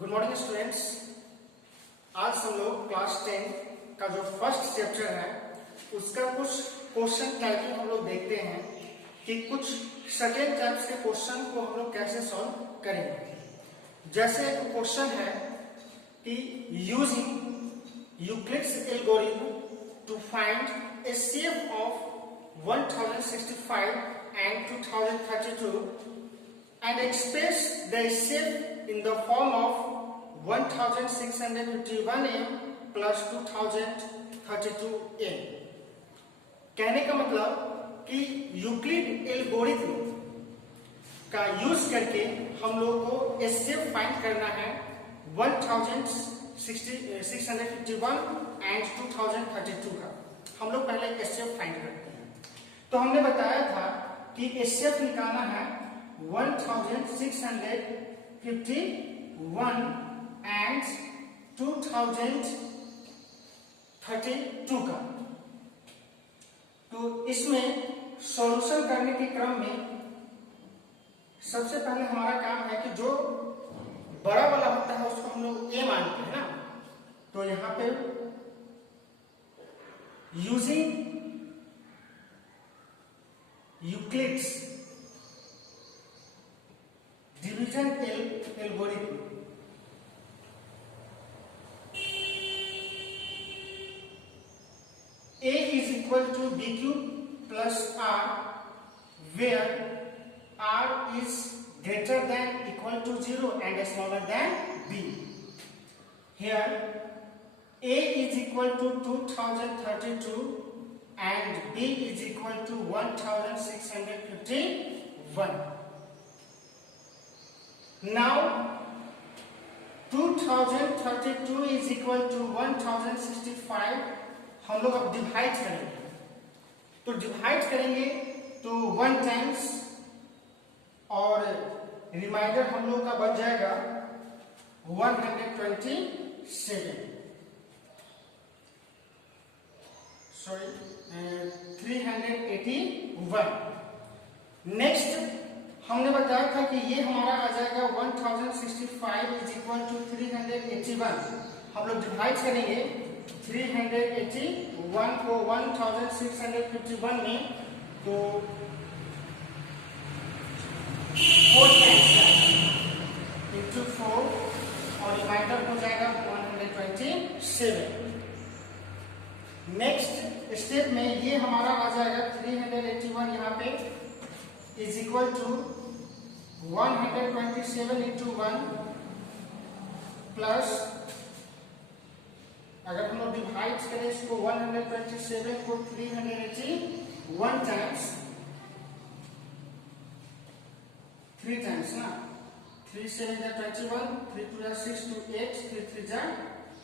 Good morning students. आज हम लोग क्लास 10 का जो फर्स्ट चैप्टर है उसका कुछ क्वेश्चन टाइपिंग हम लोग देखते हैं कि कुछ सर्टेन टाइप्स के क्वेश्चन को हम लोग कैसे सॉल्व करेंगे। जैसे एक क्वेश्चन है कि using Euclid's algorithm to find a shape of 1065 and 2032 and express the shape in the form of 1651m plus 2032m। कहने का मतलब कि यूक्लिड एल्गोरिथम का यूज करके हम लोग को शेप फाइंड करना है 1651 एंड 2032 का। हम लोग पहले शेप फाइंड करते हैं। तो हमने बताया था कि शेप निकालना है 1651 एंड 2032 का। तो इसमें सॉल्यूशन करने के क्रम में सबसे पहले हमारा काम है कि जो बड़ा वाला होता है उसको हम लोग ए मानते हैं ना। तो यहां पे using Euclid's division algorithm A is equal to BQ plus R where R is greater than equal to 0 and smaller than B. Here A is equal to 2032 and B is equal to 1651. Now 2032 is equal to 1065। हम लोग अब divide करेंगे। तो divide करेंगे तो 1 times और reminder हम लोग का बच जाएगा 127 सॉरी 381। नेक्स्ट हमने बताया था कि ये हमारा आ जाएगा 1065 इज इक्वल टू 381। हम लोग डिवाइड करेंगे 381 को 1651 में तो 4 टाइम्स इंटू 4 और रिमाइंडर हो जाएगा 127। नेक्स्ट स्टेप में ये हमारा आ जाएगा 381 यहाँ पे is equal to 127 into 1 plus अगर हम लोग डिवाइड करें इसको 127 को 381 टाइम्स 3 टाइम्स ना 3 7 जा 21 3 2 जा 6 2 8 3 3 जा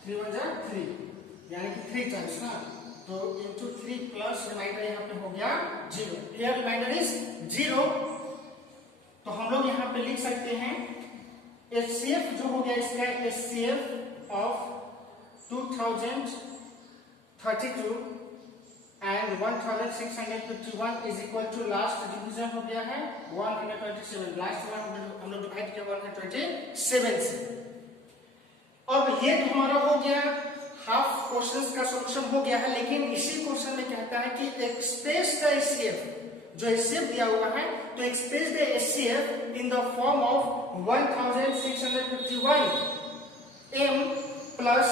3 1 जा 3 यानी कि 3 टाइम्स ना। तो इंटू 3 प्लस रिमाइंडर यहाँ पे हो गया 0। क्लियर? Remainder is 0। तो हम लोग यहाँ पे लिख सकते हैं एचसीएफ जो हो गया इसका HCF of 2032 and 1651 is equal to last division हो गया है 127। लास्ट वन हम लोग डिवाइड किया 127 से। अब ये तो हमारा हो गया हाफ क्वेश्चंस का सॉल्यूशन हो गया है। लेकिन इसी क्वेश्चन में कहता है कि एक्सप्रेस द एचसीएफ, जो एचसीएफ दिया हुआ है तो express the HCF in the form of 1651 m plus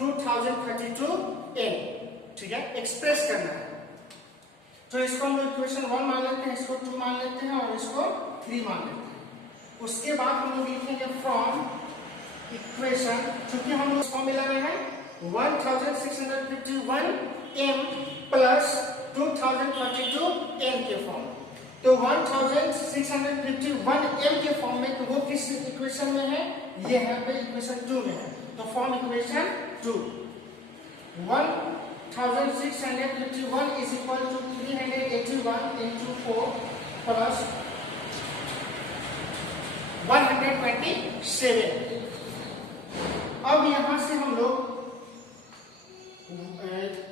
2032 n। ठीक है, एक्सप्रेस करना है। तो इसको हम लोग इक्वेशन 1 मान लेते हैं, इसको 2 मान लेते हैं और इसको 3 मान लेते हैं। उसके बाद हम लोग लिखेंगे फ्रॉम इक्वेशन, क्योंकि हम लोग फॉर्मूला में है 1651 m प्लस 2032 n के फॉर्म। तो 1651 m के फॉर्म में तो वो किस इक्वेशन में है? ये है पे इक्वेशन 2 में है। तो form equation 2 1651 is equal to 381 into 4 plus 127। अब यहां से हम लोग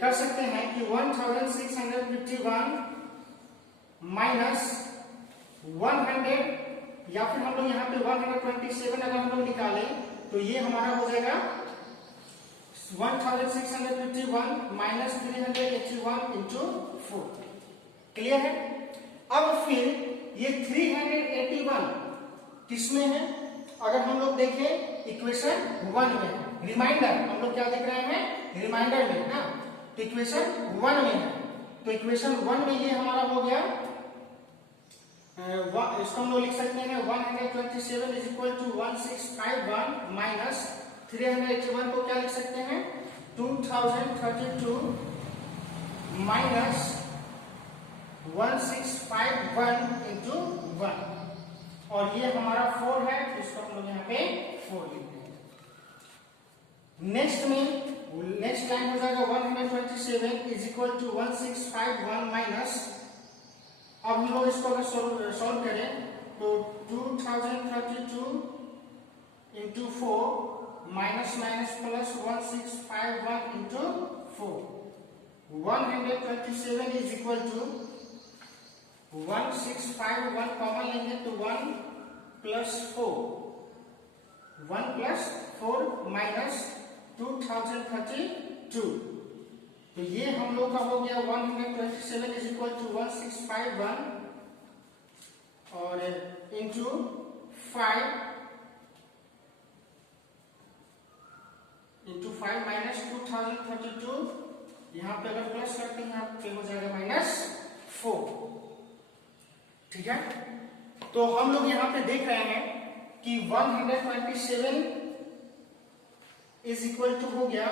कर सकते हैं कि 1651 माइनस 100 या फिर हम लोग यहाँ पे 127 अगर हम लोग निकालें तो ये हमारा हो जाएगा 1651 माइनस 381 इंटू 4। क्लियर है? अब फिर ये 381 किसमें है? अगर हम लोग देखें इक्वेशन 1 में है, रिमाइंडर हम लोग क्या देख रहे हैं? रिमाइंडर में ना, तो इक्वेशन 1 में है। तो इक्वेशन 1 में ये हमारा हो गया, इसको हम लोग लिख सकते हैं 127 इज इक्वल टू 1651 माइनस 381 को क्या लिख सकते हैं? 2032 माइनस 1651 इंटू 1, और ये हमारा 4 है, तो इसको हम लोग यहाँ पे 4 लिखते हैं। नेक्स्ट लाइन हो जाएगा 127 इज इक्वल टू 1651 माइनस, अब हम लोग इसको अगर सॉल्व करें तो 2032 into 4 minus minus plus 1651 into 4, 127 is equal to 1651 common लेंगे तो 1 प्लस 4 माइनस 2032, तो ये हम लोग का हो गया 127 इज इक्वल टू 1651 और इंटू 5 माइनस 2032, यहाँ पे अगर प्लस करते हैं यहाँ पे हो जाएगा -4। ठीक है, तो हम लोग यहाँ पे देख रहे हैं कि 127 इज इक्वल टू हो गया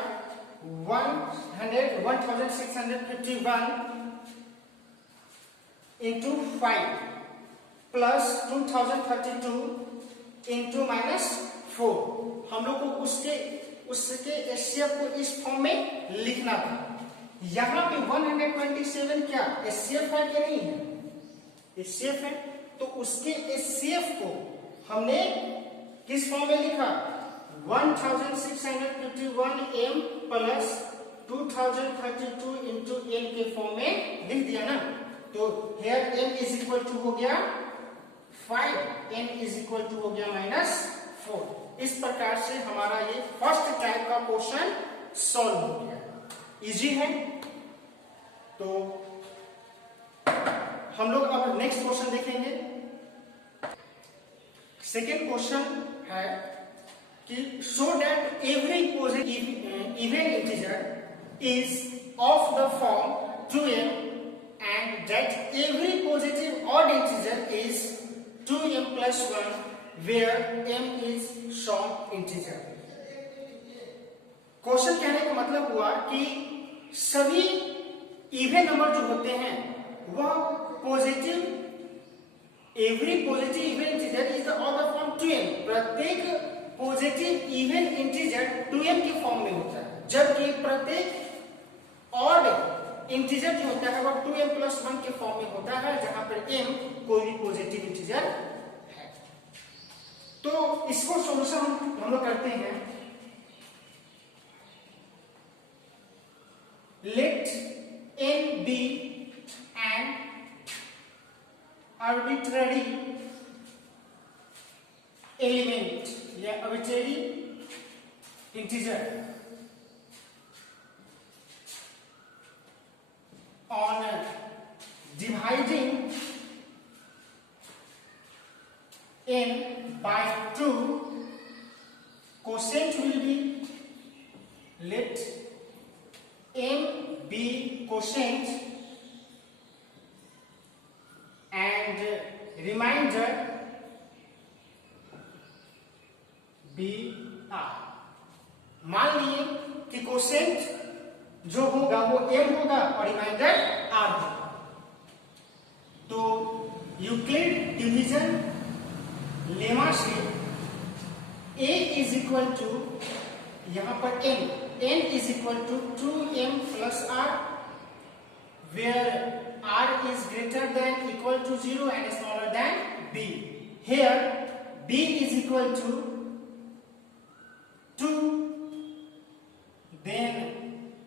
1651 इंटू 5 प्लस 2032 इंटू -4। हम लोग को उसके एचसीएफ को इस फॉर्म में लिखना था। यहाँ पे 127 क्या एचसीएफ है कि नहीं है? एचसीएफ है, तो उसके एचसीएफ को हमने किस फॉर्म में लिखा? 1651 m प्लस 2032 इंटू n के फॉर्म में लिख दिया ना, तो here m is equal to हो गया 5, n इज इक्वल टू हो गया -4। इस प्रकार से हमारा ये फर्स्ट टाइप का क्वेश्चन सॉल्व हो गया। इजी है। तो हम लोग अब नेक्स्ट क्वेश्चन देखेंगे। सेकेंड क्वेश्चन है कि show that every positive even integer is of the form 2m and that every positive odd integer is 2m plus 1 where m is some integer। Question कहने का मतलब हुआ कि सभी इवन नंबर जो होते हैं वह positive, every positive even integer is of the form 2m, प्रत्येक पॉजिटिव इवन इंटीजर 2m के फॉर्म में होता है, जबकि प्रत्येक ऑड इंटीजर जो होता है वह 2m plus 1 के फॉर्म में होता है, जहां पर m कोई भी पॉजिटिव इंटीजर है। तो इसको सॉल्यूशन हम लोग करते हैं। Let n be an arbitrary element या arbitrary integer on dividing n by 2, quotient will be, let m be quotient and remainder be r। मान लिए कि क्वोशेंट जो होगा वो m होगा और रिमाइंडर r होगा। तो यूक्लिड डिवीजन लेमा से a इज इक्वल टू, यहां पर n is equal to 2m plus r, where r is greater than equal to 0 and smaller than b। Here b is equal to 2, then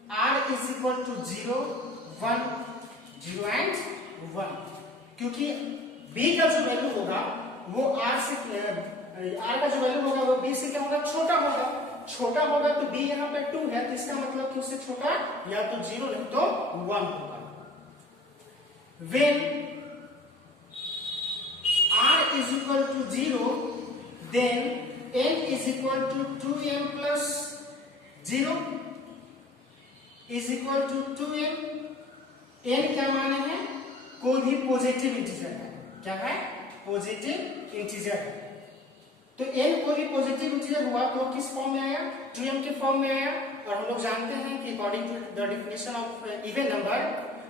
r is equal to 0, 1, 0 and 1, क्योंकि b का जो value होगा वो r से are का जो value होगा वो बी से क्या होगा, छोटा होगा। छोटा होगा तो बी यहाँ पे 2 है, तो इसका मतलब कि उससे छोटा या तो 0 नहीं तो 1 होगा। When r is equal to 0, then n is equal to 2m plus 0 is equal to 2m। n क्या माने हैं, कोई भी पॉजिटिव इंटीजर है। क्या है, पॉजिटिव इंटीजर है। तो n कोई भी पॉजिटिव इंटीजर हुआ तो किस फॉर्म में आया, 2m के फॉर्म में आया। और हम लोग जानते हैं कि according to the definition of even number,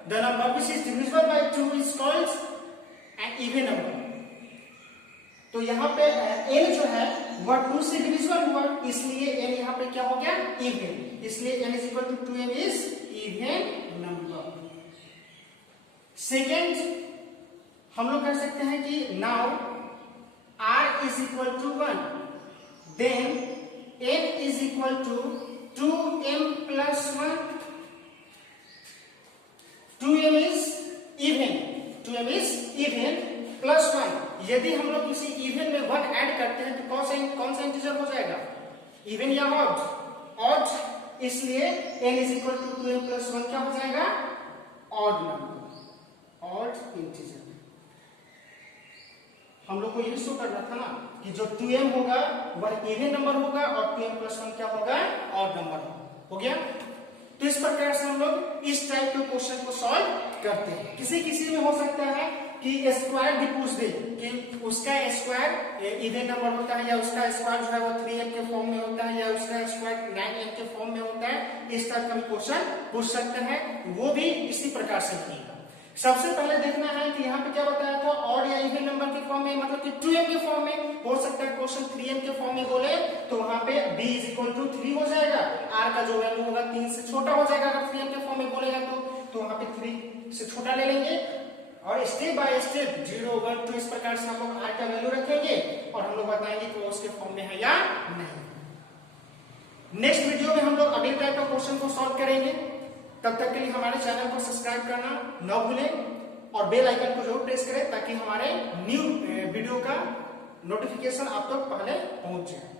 the number which is divisible by 2 is called an even number. तो यहाँ पे n जो है वह 2 से डिविजिबल हुआ, इसलिए n यहाँ पे क्या हो गया, इवन। इसलिए n is equal to 2m is even number. Second हम लोग कर सकते हैं कि now r is equal to 1, then n is equal to 2m plus 1। 2m is even, 2m is even plus 1। यदि हम लोग किसी इवन में 1 ऐड करते हैं तो कौन सा इंटीजर हो जाएगा, इवन या ऑड, ऑड। इसलिए n is equal to 2m plus 1 क्या हो जाएगा, ऑड नंबर, ऑड इंटीजर। हम लोग को ये शो करना था ना कि जो 2m होगा वह इवन नंबर होगा और 2m plus 1 क्या होगा, ऑड नंबर हो गया। तो इस प्रकार से हम लोग इस टाइप के क्वेश्चन को सॉल्व करते हैं। किसी में हो सकता है कि स्क्वायर भी पूछ दे कि उसका स्क्वायर इवन नंबर होता है, या उसका स्क्वायर जो है वो 3m के फॉर्म में होता है, या उसका स्क्वायर 9m के फॉर्म में होता है। इस टाइप का भी क्वेश्चन पूछ सकते हैं, वो भी इसी प्रकार से बनेगा। सबसे पहले देखना है कि यहाँ पे क्या बताया था, ऑड या इवन नंबर के फॉर्म में, मतलब कि 2m के फॉर्म में। हो सकता है क्वेश्चन 3m के फॉर्म में बोले तो वहां पे b इज इक्वल टू 3 हो जाएगा, r का जो वैल्यू होगा 3 से छोटा हो जाएगा। अगर 3m के फॉर्म में बोलेगा तो वहां पे 3 से छोटा ले लेंगे, और स्टेप बाय स्टेप 0 1 2 इस प्रकार से हम लोग r का वैल्यू रखेंगे और हम लोग बताएंगे कि वो उसके फॉर्म में है या नहीं। नेक्स्ट वीडियो में हम लोग अगले टाइप का क्वेश्चन को सॉल्व करेंगे। तब तक के लिए हमारे चैनल को सब्सक्राइब करना न भूलें और बेल आइकन को जरूर प्रेस करें ताकि हमारे न्यू वीडियो का नोटिफिकेशन आप तक पहले पहुंच जाए।